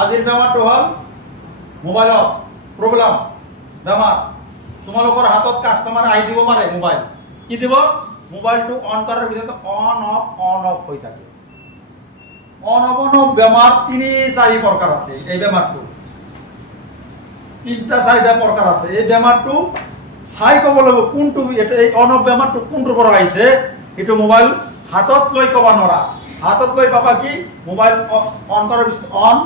আজিৰ বেমাৰটো হ'ল মোবাইলত প্ৰব্লেম বেমাৰ। তোমালোকৰ হাতত কাষ্টমাৰ আহি দিব পাৰে মোবাইল, কি দিব? মোবাইলটো অন কৰাৰ পিছত অন অফ হৈ থাকে। অন অফ বেমাৰ ৩-৪ প্ৰকাৰ আছে। এই বেমাৰটো ৩-৪টা প্ৰকাৰ আছে। এই বেমাৰটো চাই ক'ব লাগিব কোনটো এই অন অফ বেমাৰটো কোনটোৰ পৰা আহিছে। এইটো মোবাইল হাতত লৈ ক'ব নোৱাৰা। হাতত লৈ পাবা কি মোবাইল অন কৰাৰ পিছত অন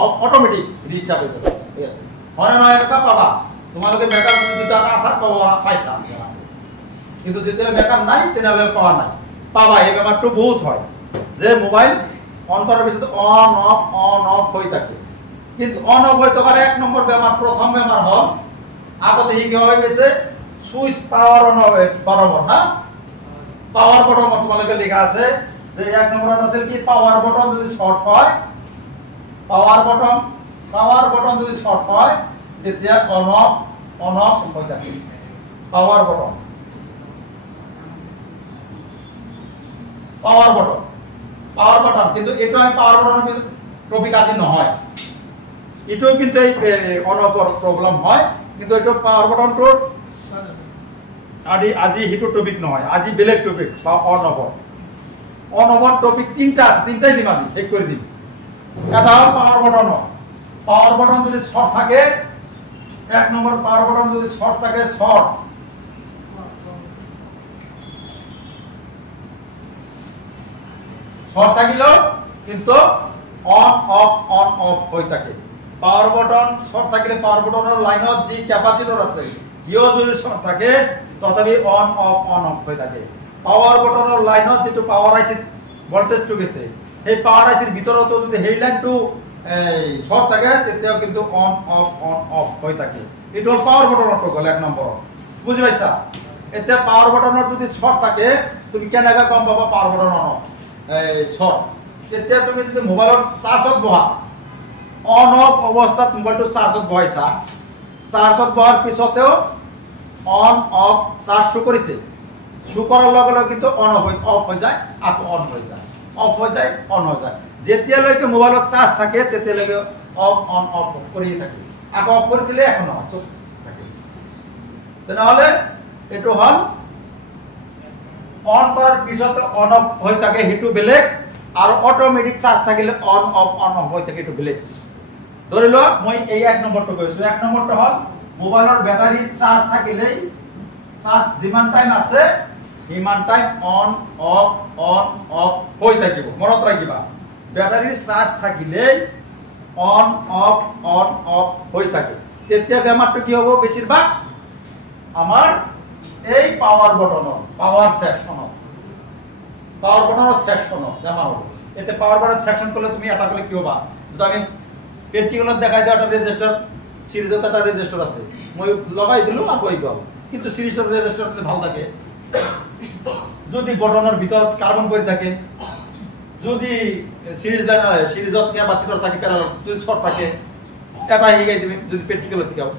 অফ অটোমেটিক ৰিষ্টাৰ্ট হৈ যাচ্ছে। ঠিক আছে, হয় না নহয়? এনেকুৱা পাবা। তোমালোকে মেকআপ দুটা আশা পাইছা, কিন্তু যেতিয়ালৈ মেকআপ নাই তেনেহ'লে পাৱা নাই। পাবা এই বেমাৰটো বহুত হয় যে মোবাইল অন কৰাৰ পিছত অন অফ হৈ থাকে। কিন্তু অন অফ হৈ থকাৰ 1 নম্বৰ বেমাৰ, প্ৰথম বেমাৰ হ'ল আগতে কি হৈ গৈছে সুইচ পাৱাৰ অন বটন না পাৱাৰ বটন তোমালোকে লেখা আছে যে 1 নম্বৰত আছিল কি পাৱাৰ বটন যদি শৰ্ট হয়, পাৱাৰ বটন যদি শৰ্ট হয় তেতিয়া অন অফ হৈ থাকে। পাৱাৰ বটন কিন্তু এইটো আমি পাৱাৰ বটনৰ টপিক আজি নহয়। এটাও কিন্তু এই অন অফৰ প্ৰব্লেম হয়, কিন্তু এইটো পাৱাৰ বটনটোৰ আজি সেইটো টপিক নহয়। আজি বেলেগ টপিক অন অফৰ টপিক 3টা আছে। 3টাই দিম আজি, শেষ কৰি দিম। এটা হ'ল পাৱাৰ বটন যদি শৰ্ট থাকে, 1 নম্বৰ পাৱাৰ বটন যদি শৰ্ট থাকে, শৰ্ট থাকিলেও কিন্তু অন অফ হৈ থাকে। পাৱাৰ বটন শৰ্ট থাকিলে পাৱাৰ বটনৰ লাইনত যি ক্যাপাসিটৰ আছে ইও যদি শৰ্ট থাকে তথাপি অন অফ হৈ থাকে। পাৱাৰ বটনৰ লাইনত যেটো পাৱাৰ আইসিৰ ভোল্টেজটো গেছে, সেই পাৱাৰ আইসিৰ ভিতৰতো যদি সেই লাইনটো শৰ্ট থাকে তেতিয়াও কিন্তু অন অফ হৈ থাকে। এটো পাৱাৰ বটনৰ তো গল 1 নম্বৰ। বুজি পাইছা? এতিয়া পাৱাৰ বটনৰ যদি শৰ্ট থাকে তুমি কেনেকৈ গম পাবা পাৱাৰ বটন অন শৰ্ট? তেতিয়া তুমি যদি মোবাইলত চাৰ্জত বহা, অন অফ অৱস্থাত মোবাইলটো চাৰ্জত বহাইছা, চাৰ্জত বহাৰ পিছতেও অন অফ চাৰ্জ শো কৰিছে, শো কৰাৰ লগে লগে কিন্তু অন অফ হৈ যায়, আকৌ অন হৈ যায়, অফ হৈ যায়, অন হৈ যায়। যেতিয়ালৈকে মোবাইলত চাৰ্জ থাকে তেতিয়ালৈকে অফ কৰিয়ে থাকে। আকৌ অফ কৰি দিলে এখন নহয়, চুপ থাকে। তেনেহ'লে এইটো হ'ল অন কৰাৰ পিছতে অন অফ হৈ থাকে, সেইটো বেলেগ। আৰু অটোমেটিক চাৰ্জ থাকিলে অন অফ হৈ থাকে, এইটো বেলেগ। ধৰি লোৱা মই এই 1 নম্বৰটো কৈছো। 1 নম্বৰটো হ'ল মোবাইলৰ বেটাৰী চাৰ্জ থাকিলে, চাৰ্জ যিমান টাইম আছে সিমান টাইম অন অফ হৈ থাকিব। মনত ৰাখিবা, বেটাৰীৰ চাৰ্জ থাকিলে অন অফ হৈ থাকে। তেতিয়া বেমাৰটো কি হ'ব? বেছিভাগ আমাৰ এই পাৱাৰ বটনৰ বেমাৰ হ'ব। এতে পাৱাৰ বটন সেকশন করলে তুমি এটা করলে কি হবা? যদি আমি প্র্যাকটিক্যালত দেখাই দিও একটা রেজিস্টার, সিরিজত একটা রেজিস্টার আছে, মই লগাই দিলো আর হয়ে গেল। কিন্তু সিরিজের রেজিস্টার ভালো থাকে, যদি বটনের ভিতর কার্বন করে থাকে, যদি সিরিজত ক্যাপাসিটর থাকে, প্যারালাল যদি শর্ট থাকে, এটা শিকাই দিবে যদি প্র্যাকটিক্যালত শিকাও।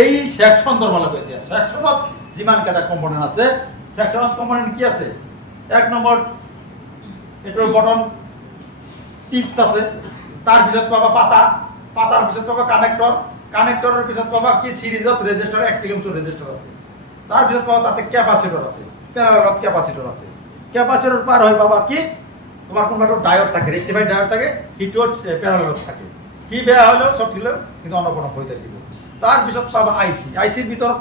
এই সেকশন ধরমালা কইতে সেকশনত যিমান কেটা কম্পোনেন্ট আছে, সেকশনত কম্পোনেন্ট কি আছে? 1 নম্বর এটার বটন টিপস আছে, তার পিছত পাবা পাতার পিছত পাবা কানেক্টরের পিছত পাবা কি সিরিজত রেজিস্টার 1 কিলো রেজিস্টার আছে, তার পিছত পাবা তাতে ক্যাপাসিটর আছে, প্যারালালত ক্যাপাসিটর আছে। ক্যাপাসিটর পার হয় পাবা কি তোমার কোনটা ডায়োড থাকে, রেকটিফাইড ডায়োড থাকে, হিটর প্যারালালত থাকে। কি বেয়া হলো সব দিলে কিন্তু অনবরত হয়ে থাকিব। তার পিছত পাবা আইসির ভিতর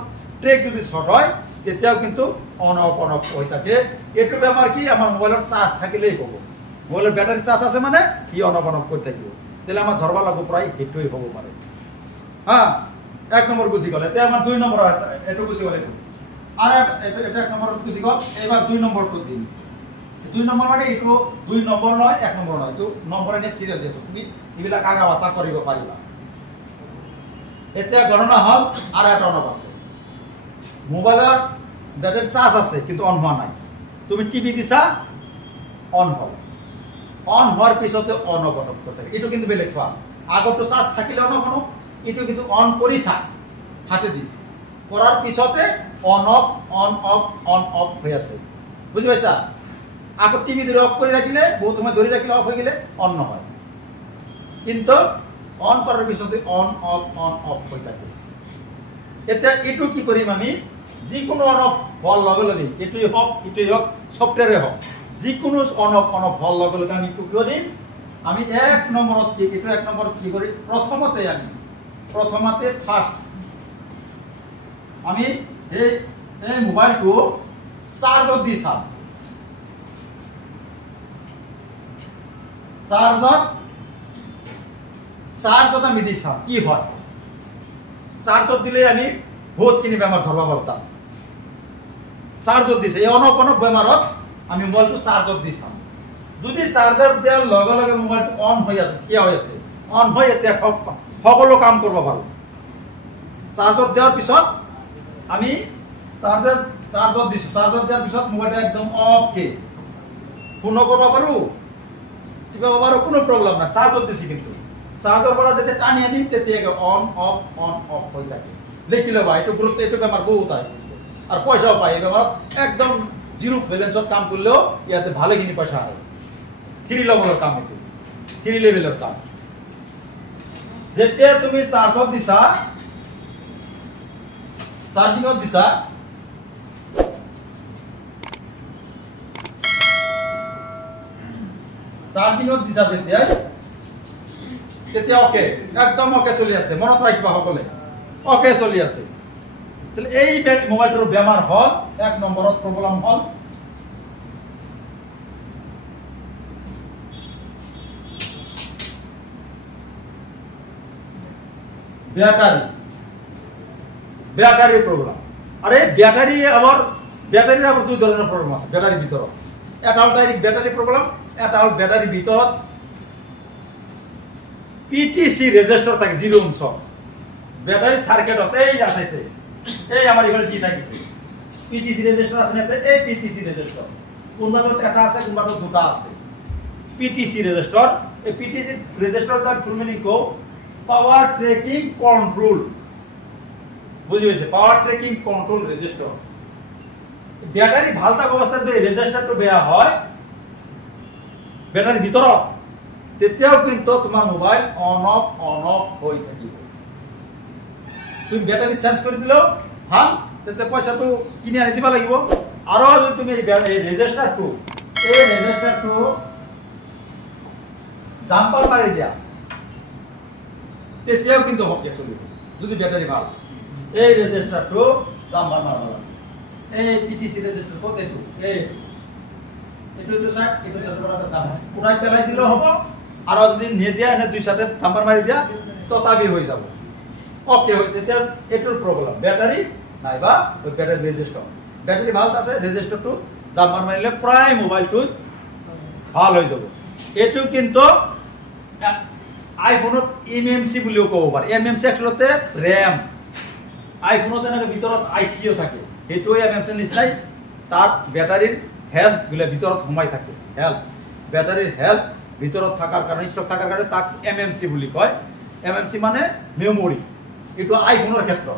ট্রেক যদি শর্ট হয় তেতিয়াও কিন্তু অন অফ হয়ে থাকে। এটু বেমার কি আমার মোবাইলের চার্জ থাকিলেই হব। মোবাইলের ব্যাটারি চার্জ আছে মানে কি অন অফ করে থাকিব, তাহলে আমার ধরবা লাগবো প্রায় হেটুই হব পারে। হ্যাঁ, 1 নম্বর বুঝি গেল। এটা আমার 2 নম্বর, এটা বুঝি গেল। আর এটা 1 নম্বর বুঝি গেল। এবার 2 নম্বর তো দিন। 2 নম্বর মানে এটু 2 নম্বর নয়, 1 নম্বর নয়, তো নম্বরে নিয়ে সিরিয়াল দিয়েছো তুমি, এগুলা আগা বাসা করিব পারিবা। এটা গণনা হল। আর একটা অন অফ আছে, মোবাইলের ব্যাটারি চার্জ আছে কিন্তু অন হওয়া নাই, তুমি টিভি দিছা অন হল, অন হওয়ার পিছতে অন অফ করতে থাকে। এটা কিন্তু বেলেগ সোয়া, আগতো চার্জ থাকিলে অন অফ, এটা কিন্তু অন করিছা হাতে দি করার পিছতে অন অফ হয়ে আছে। বুঝি পাইছা? আগত টিভি ধরে অফ করে রাখিলে, বহুত সময় ধরে রাখিলে অফ হয়ে গেলে অন হয়, কিন্তু অন করার পিছতে অন অফ হয়ে থাকে। এটা এটু কি করিম আমি যিকোনো অন অফ হওয়ার লগে লগে এটুই হোক সফটওয়্যারে হোক যিকোনো অন অফ হওয়ার লগে লগে আমি কি করিম আমি এক নম্বরত এটু এক নম্বর কি করি প্রথমতে ফার্স্ট আমি এই মোবাইলটো চার্জত দি চাম। চার্জত আমি দি চাম কি হয়। চার্জত দিলে আমি বহুতখিনি বেমার ধরবা পারতাম। চার্জত দিছে এই অনক বেমারত আমি মোবাইলটো চার্জত দি চাম। যদি চার্জার দেওয়ার লগে লগে মোবাইলটো অন হয়ে আছে থিয়া হয়ে আছে অন হয়ে এতিয়া সকলো কাম করব পারো। চার্জত দেওয়ার পিছত আমি চার্জত দিছো চার্জত দেওয়ার পিছত মোবাইলটা একদম অফ কে ফোনও করব পারো টিপা পারো কোনো প্রবলেম না। চার্জত দিছি কিন্তু চার্জর পৰা যেতে টানি আনিম তেতিয়া অন অফ হয়ে থাকে। লিখি লবা এইটো গুরুত্ব এইটো বেমার বহুত হয় আর পয়সাও পায় এই বেমার একদম জিরো ব্যালেন্সত কাম করলেও ইয়াতে ভালোখিনি পয়সা হয়। 3 লেভেলের কাম এটো 3 লেভেলের কাম। যেতিয়া তুমি চার্জত দিছা চার্জিংত দিছা তেতিয়া ওকে একদম ওকে চলি আছে মনত রাখবা সকলে ওকে চলি আছে। তাহলে এই মোবাইলটোর বেমার হল এক নম্বরত প্রবলেম হল ব্যাটারি প্রবলেম। আরে ব্যাটারির আবার দুই ধরনের প্রবলেম আছে ব্যাটারির ভিতৰত। এটা হল ডাইৰেক্ট ব্যাটাৰি প্ৰবলেম, এটা হল ব্যাটাৰিৰ ভিতৰত পিটিসি রেজিস্টার থাকে 0 অংশ ব্যাটারি সার্কিটত এই আছেছে এই আমার এখানে কি থাকিছে পিটিসি রেজিস্টার আছে না এই পিটিসি রেজিস্টার কোনবাটো এটা আছে কোনবাটো দুটা আছে। পিটিসি রেজিস্টার এই পিটিসি রেজিস্টার দা ফুল মিনিং কো পাওয়ার ট্র্যাকিং কন্ট্রোল বুঝি হইছে পাওয়ার ট্র্যাকিং কন্ট্রোল রেজিস্টার। ব্যাটারি ভাল থাকা অবস্থায় যদি রেজিস্টারটো বেয়া হয় ব্যাটারি ভিতৰত তেতিয়াও কিন্তু তোমার মোবাইল অন অফ হয়ে থাকিব। তুমি ব্যাটারি চেঞ্জ করে দিলেও ভাল তেতে পয়সাটো কিনে আনি দিবা লাগিব। আর যদি তুমি এই রেজিস্টারটো জাম্পার মারি দিয়া তেতিয়াও কিন্তু হকে চলিব যদি ব্যাটারি ভাল। এই রেজিস্টারটো জাম্পার মারবা এই পিটিসি রেজিস্টার কত এটো এটো সাইড এটো সাইড বড় একটা জাম্পার পুরাই পেলাই দিলেও হবে। আর যদি নে দিয়া এনে দুই সাইডে জাম্পার মারি দিয়া ততাবি হয়ে যাব ওকে হই তেতিয়া এটোর প্রবলেম ব্যাটারি নাইবা ওই ব্যাটারি রেজিস্টার। ব্যাটারি ভাল আছে রেজিস্টারটো জাম্পার মারিলে প্রায় মোবাইলটো ভাল হয়ে যাব। এটো কিন্তু আইফোনত এমএমসি বুলিও কব পারে। এমএমসি আসলে র্যাম আইফোনত এর ভিতৰত আইসিও থাকে এটো এমএমসি নিশ্চয় তাৰ ব্যাটাৰিৰ হেলথ গুলো ভিতৰত ঘুমাই থাকে। হেলথ ব্যাটাৰিৰ হেলথ ভিতৰত থাকার কারণে স্টক থাকার কারণে তাক এমএমসি বুলি কয়। এমএমসি মানে মেমোরি। এটো আইফোনের ক্ষেত্র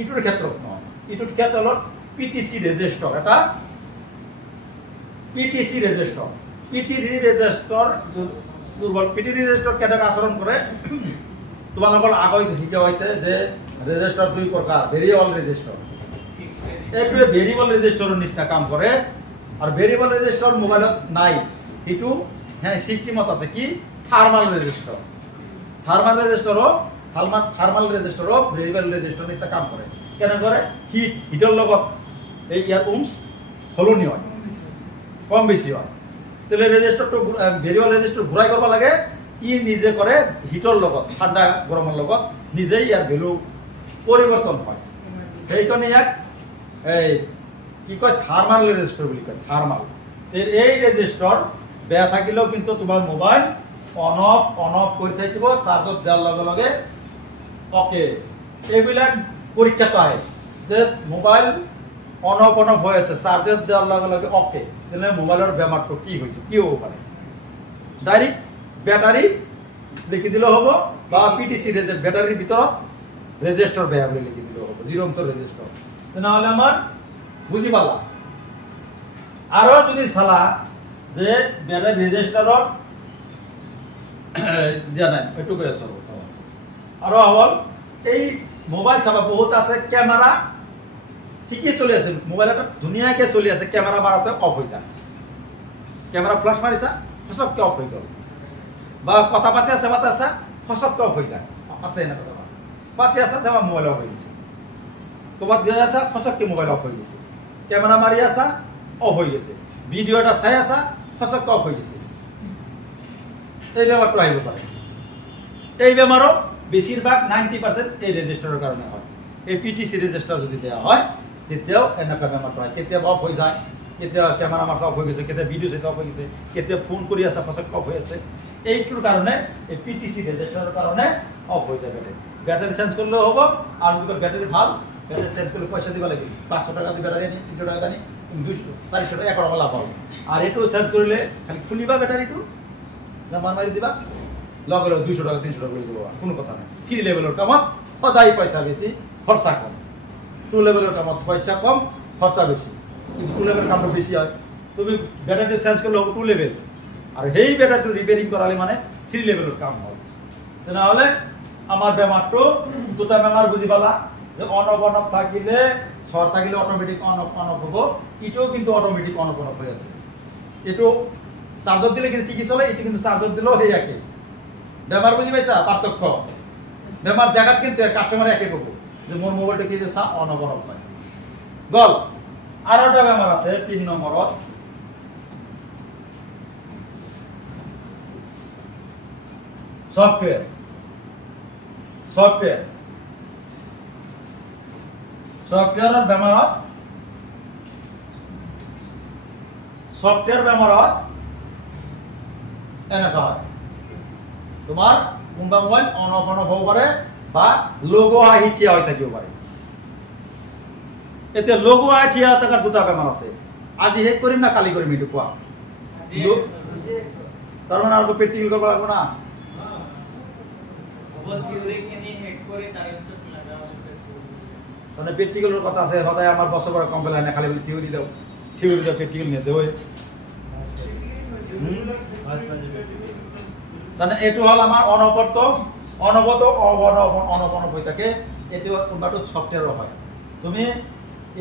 ইটোর ক্ষেত্র নয়। ইটোর ক্ষেত্র হল পিটিসি রেজিস্টার। এটা পিটিসি রেজিস্টার দুর্বল পিটিসি রেজিস্টার কেটে আচরণ করে তোমালোকৰ আগত শিকা হয়েছে যে রেজিস্টার দুই প্রকার ভেরিয়েবল রেজিস্টার। এইটো ভেরিয়েবল রেজিস্টারের নিচিনা কাম করে আর ভেরিয়েবল রেজিস্টার মোবাইলত নাই। এটো হ্যাঁ সিস্টেমত আছে কি থার্মাল রেজিস্টার। থার্মাল রেজিস্টারও ভেরিয়েবল রেজিস্টার নিচিনা কাম করে। কেন করে হিটৰ লগত এই ইয়ার ওমস সলনি হয় কম বেশি হয়। তাহলে রেজিস্টারটো ভেরিয়েবল রেজিস্টার ঘুরাই করব লাগে ই নিজে করে হিটৰ লগত ঠান্ডা গৰমেৰ লগত নিজেই ইয়াৰ ভ্যালু পৰিবৰ্তন হয়। সেইকাৰণে ইয়াক এই কি কয় থার্মাল রেজিস্টার বুলি কয় থার্মাল। এই রেজিস্টার বেয়া থাকিলেও কিন্তু তোমার মোবাইল অন অফ করে থাকিব চার্জত দেওয়ার লগে লগে ওকে। এইবিলাক পরীক্ষাটো আহে যে মোবাইল অন অফ হয়ে আছে চার্জত দেওয়ার লগে লগে ওকে তাহলে মোবাইলের বেমারটো কি হয়েছে কি হব পারে। ডাইরেক্ট ব্যাটারি লিখি দিলেও হব বা পিটিসি ব্যাটারির ভিতৰত রেজিস্টার বেয়া বলে লিখি দিলেও হব 0 অংশ রেজিস্টার। তাহলে আমার বুঝি পালা। আরো যদি চালা যে ব্যাটারি রেজিস্টারত দিয়া নাই এইটো কৈ আছো আৰু হ'ল এই মোবাইল চাবা বহুত আছে ক্যামেৰা ঠিকই চলি আছে মোবাইল এটা ধুনীয়াকে চলি আছে ক্যামেৰা মাৰাতে অফ হৈ যায় ক্যামেৰা ফ্ল্যাশ মাৰিছা ফসককে অফ হৈ গ'ল বা কথা পাতি আছে ফসককে অফ হৈ যায় আছে না কথা পাতি আছে তেবা মোবাইল অফ হৈ গৈছে ক'বাত গৈ আছা ফসককে মোবাইল অফ হৈ গৈছে ক্যামেৰা মাৰি আছা অফ হৈ গৈছে ভিডিও এটা চাই আছা ফসককে অফ হৈ গৈছে এই বেমাৰটো আহিব পাৰে এই বেমাৰো বেছিভাগ 90% এই ৰেজিস্টাৰৰ কাৰণে হয় এই পিটিসি ৰেজিস্টাৰ যদি দেয়া হয় তেতিয়াও এনেকা বেমাৰটো হয় কেতিয়াবা অফ হৈ যায় কেতিয়া ক্যামেৰা মাৰা অফ হৈ গৈছে কেতিয়া ভিডিও চাই অফ হৈ গৈছে কেতিয়া ফোন কৰি আছে ফসককে অফ হৈ আছে এইটোৰ কাৰণে এই পিটিসি ৰেজিস্টাৰৰ কাৰণে অফ হৈ যায় ব্যাটারি চেঞ্জ করলেও হবো আর যদি ব্যাটারি ভাল ব্যাটারি চেঞ্জ করলে পয়সা দিবা লাগবে 500 টাকা দিয়ে ব্যাটারি আনি 300 টাকা আনি 200 400 টাকা 1 টাকা লাভ পাবো আর এটু চেঞ্জ করলে খালি খুলিবা ব্যাটারিটু জামান মারি দিবা লগে লগে 200 টাকা 300 টাকা করে দিবা কোনো কথা নাই 3 লেভেলের কামত সদাই পয়সা বেশি খরচা কম 2 লেভেলের কামত পয়সা কম খরচা বেশি কিন্তু 2 লেভেলের কামটা বেশি হয় তুমি ব্যাটারি চেঞ্জ করলে হবে 2 লেভেল আর এই ব্যাটারি রিপেয়ারিং করালে মানে 3 লেভেলের কাম হয় না হলে আমার বেমারটো দুটা বেমার বুঝি পালা যে অনব অনব থাকিলে সর থাকিলে অটোমেটিক অনব অনব হবো এটাও কিন্তু অটোমেটিক অনব অনব হয়ে আছে এটো চার্জার দিলে কিন্তু ঠিকই চলে এটা কিন্তু চার্জার দিলেও এই একই বেমার বুঝি পাইছা পার্থক্য বেমার দেখাত কিন্তু কাস্টমার একই কব যে মোর মোবাইলটা কি যে অনব অনব হয় গল আর একটা বেমার আছে 3 নম্বরত সফটওয়্যার সফটওয়্যারের বেমারত এনেকা হয় তোমার কোনবা মোবাইল অন অফ হব পারে বা লোগো আহি থিয়া হয়ে থাকিব পারে এতে লোগো আহি থিয়া থাকার দুটা বেমার আছে আজি হেক করিম না কালি করিম এটু কোয়া তার মানে আর প্র্যাকটিক্যাল করবা লাগবে না মানে প্র্যাকটিক্যালের কথা আছে সদায় আমার বছর বড় কমপ্লেন খালি বলে থিওরি দাও প্র্যাকটিক্যাল নিয়ে দেও মানে এটু হল আমার অনবরত অনবরত হয়ে থাকে এটু কোনবাটো সফটওয়্যারও হয় তুমি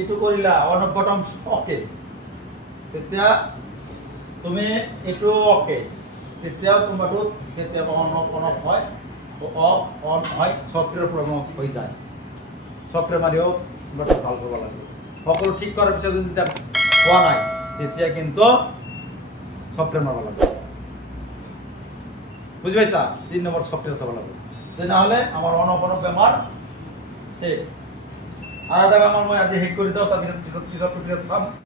এটু করিলা অনবরতম ওকে তেতিয়া তুমি এটু ওকে তেতিয়া কোনবাটো কেতিয়া অনব হয় অফ অন হয় সফটওয়্যার প্রবলেম হয়ে যায় সফটওয়্যার মারিও বাট ভাল হব লাগে সকল ঠিক করার পিছত যদি হওয়া নাই তেতিয়া কিন্তু সফটওয়্যার মারবা লাগে বুঝি পাইছা 3 নম্বর সফটওয়্যার চাবা লাগে যে না হলে আমার অনবরত বেমার ঠিক আর এটা বেমার মই আজি হেক কৰি দাও তাৰ পিছত পিছত